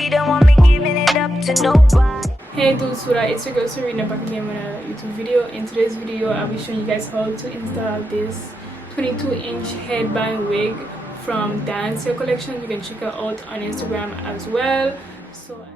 He don't want me giving it up to nobody. Hey dudes, what up? It's your girl Serena back again with a YouTube video. In today's video, I'll be showing you guys how to install this 22-inch headband wig from Dancer collection. You can check her out on Instagram as well. So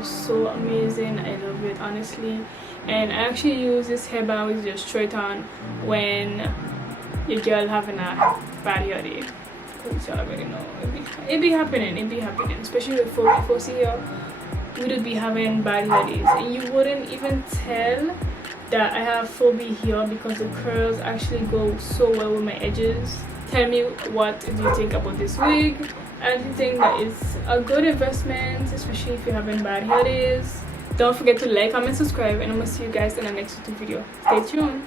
was so amazing. I love it, honestly. And I actually use this headband with just straight on when your girl having a bad hair day, because you already know it be happening, especially with 4C here. We would be having bad hair days, and you wouldn't even tell that I have 4B here because the curls actually go so well with my edges. Tell me, what do you think about this wig? And if you think that it's a good investment, especially if you're having bad hair days. Don't forget to like, comment, subscribe, and I'm gonna see you guys in the next YouTube video. Stay tuned.